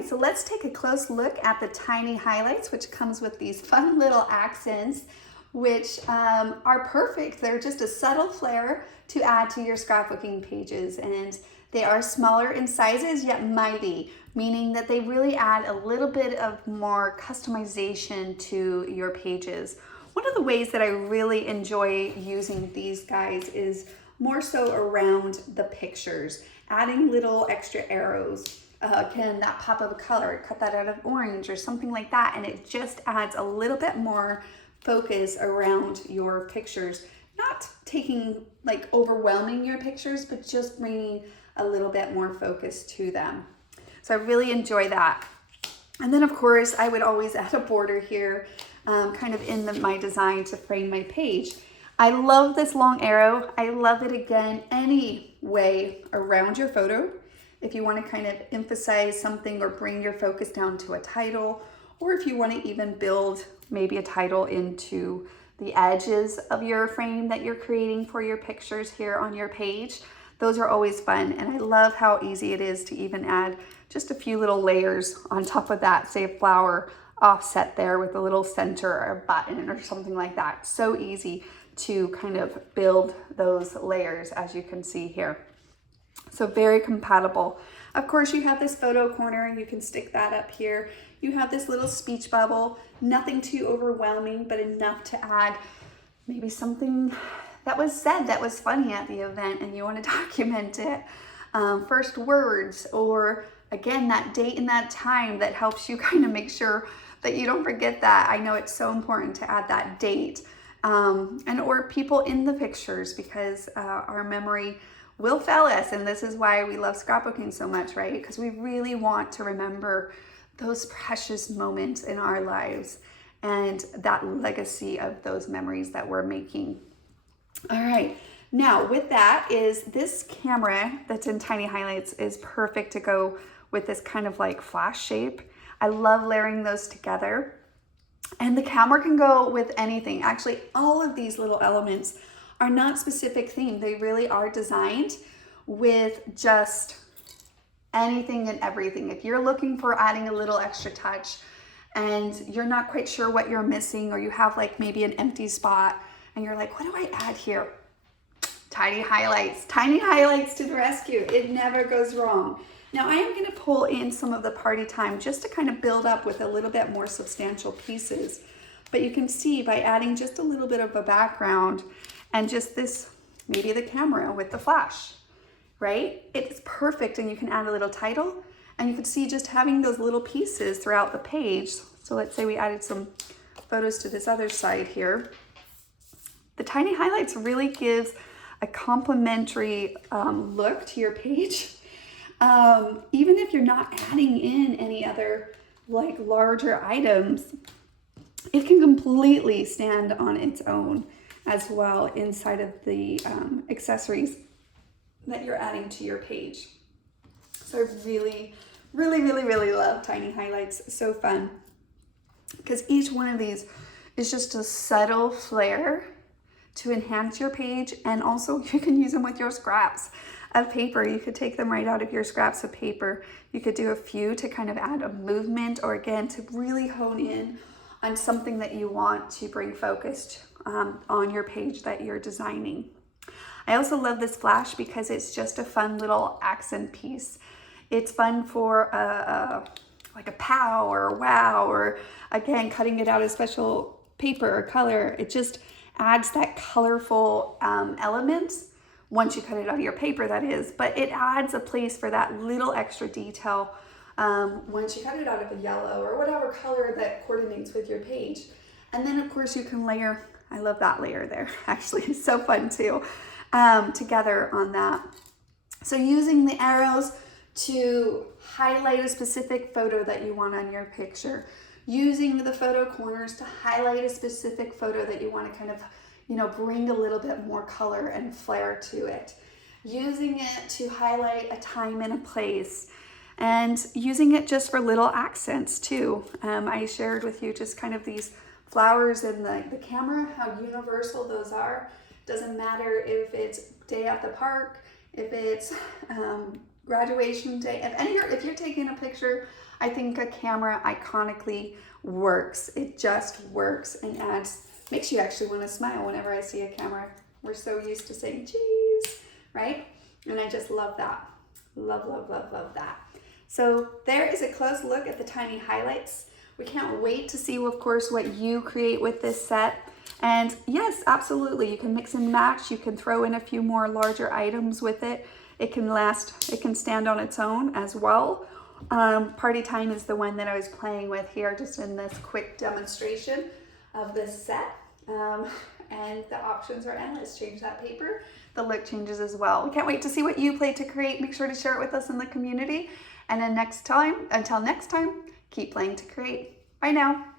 right, so let's take a close look at the tiny highlights, which comes with these fun little accents, which are perfect. They're just a subtle flair to add to your scrapbooking pages, and they are smaller in sizes yet mighty, meaning that they really add a little bit of more customization to your pages. One of the ways that I really enjoy using these guys is more so around the pictures, adding little extra arrows. Again, that pop of a color, cut that out of orange or something like that, and it just adds a little bit more focus around your pictures. Not taking, like, overwhelming your pictures, but just bringing a little bit more focus to them. So I really enjoy that. And then of course, I would always add a border here, kind of in my design to frame my page. I love this long arrow. I love it, again, any way around your photo. If you want to kind of emphasize something or bring your focus down to a title, or if you want to even build maybe a title into the edges of your frame that you're creating for your pictures here on your page, those are always fun. And I love how easy it is to even add just a few little layers on top of that, say a flower offset there with a little center or a button or something like that. So easy to kind of build those layers, as you can see here. So very compatible. Of course, you have this photo corner. You can stick that up here. You have this little speech bubble, nothing too overwhelming, but enough to add maybe something that was said that was funny at the event and you want to document it. First words, or again, that date and that time that helps you kind of make sure that you don't forget that. I know it's so important to add that date, and or people in the pictures, because our memory will fail us, and this is why we love scrapbooking so much, right? Because we really want to remember those precious moments in our lives and that legacy of those memories that we're making. All right, now with that is this camera that's in Tiny Highlights is perfect to go with this kind of like flash shape. I love layering those together. And the camera can go with anything. Actually, all of these little elements are not specific themed. They really are designed with just anything and everything. If you're looking for adding a little extra touch and you're not quite sure what you're missing, or you have like maybe an empty spot and you're like, what do I add here? Tiny highlights to the rescue. It never goes wrong. Now I am gonna pull in some of the party time just to kind of build up with a little bit more substantial pieces. But you can see by adding just a little bit of a background and just this, maybe the camera with the flash, right? It's perfect, and you can add a little title, and you can see just having those little pieces throughout the page. So let's say we added some photos to this other side here. The Tiny Highlights really gives a complementary look to your page. Even if you're not adding in any other like larger items, it can completely stand on its own as well inside of the accessories that you're adding to your page. So I really love Tiny Highlights. So fun, because each one of these is just a subtle flair to enhance your page. And also you can use them with your scraps of paper. You could take them right out of your scraps of paper. You could do a few to kind of add a movement, or again, to really hone in on something that you want to bring focused on your page that you're designing. I also love this flash because it's just a fun little accent piece. It's fun for like a pow or a wow, or again, cutting it out of special paper or color. It just adds that colorful element once you cut it out of your paper, that is, but it adds a place for that little extra detail once you cut it out of a yellow or whatever color that coordinates with your page. And then of course you can layer, I love that layer there, actually, it's so fun too, together on that. So using the arrows to highlight a specific photo that you want on your picture, using the photo corners to highlight a specific photo that you want to kind of, you know, bring a little bit more color and flair to it, using it to highlight a time and a place, and using it just for little accents too. I shared with you just kind of these flowers in the camera, how universal those are. Doesn't matter if it's day at the park, if it's graduation day. If you're taking a picture, I think a camera iconically works. It just works and makes you actually want to smile whenever I see a camera. We're so used to saying cheese, right? And I just love that. Love, love, love, love that. So there is a close look at the tiny highlights. We can't wait to see, of course, what you create with this set. And yes, absolutely, you can mix and match. You can throw in a few more larger items with it. It can stand on its own as well. Party Time is the one that I was playing with here, just in this quick demonstration of this set. And the options are endless. Change that paper, the look changes as well. We can't wait to see what you play to create. Make sure to share it with us in the community. And then until next time, keep playing to create. Bye now.